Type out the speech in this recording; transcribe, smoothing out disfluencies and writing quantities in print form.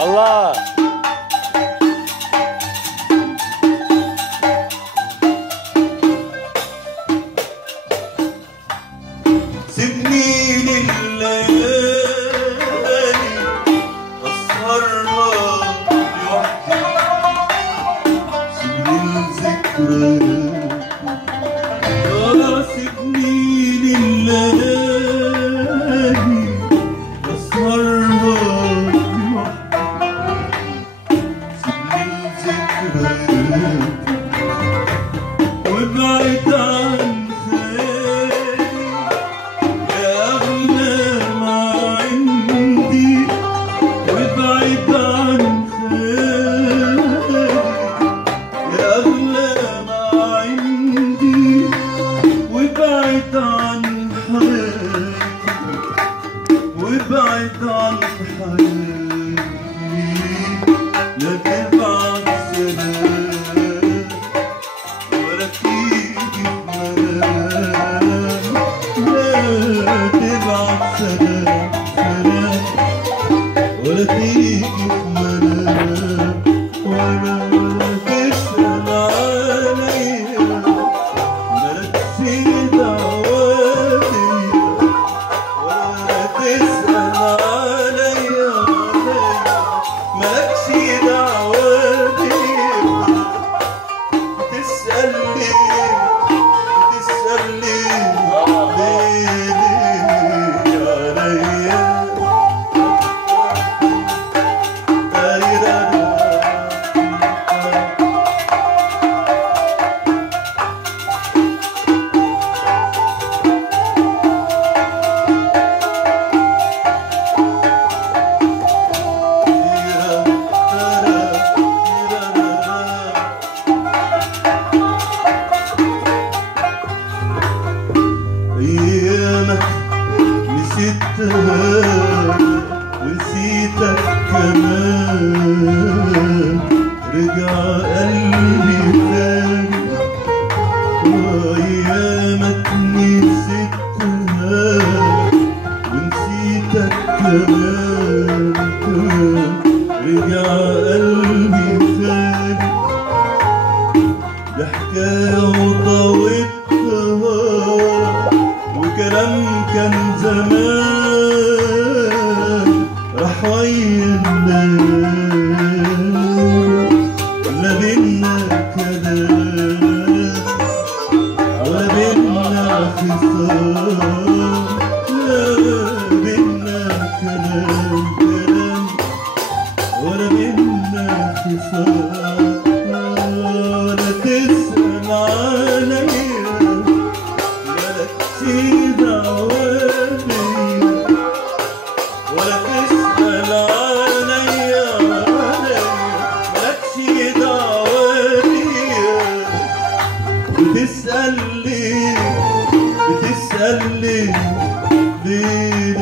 الله سيبني لليالي أسهرها لوحدي، سيبني للذكريات، سيبني لليالي أسهرها وابعد عن خيالي يا أغلى ما عندي، وابعد عن خيالي يا أغلى ما عندي، وابعد عن حياتي، وابعد عن حياتي، لا تبعت سلام ولا تيجي بمنام، لا تبعت سلام سلام ولا تيجي بمنام، ولا تسأل عليا مالكش دعوة بيا، ولا تسأل عليا مالكش دعوة بيا، تسأل ليه ليه عليا أيامك نسيتها ونسيتك كمان، رجع قلبي تاني، وأيامك نسيتها ونسيتك كمان، رجع قلبي تاني، ده حكاية وطويتها وكلام كان زمان راح ويا الناس، لا بينا كلام ولا بينا خصام، لا بينا كلام ولا بينا خصام، ولا تسأل عليا مالكش دعوة بيا، ولا تسأل عليا مالكش دعوة بيا، بتسأل ليه ليه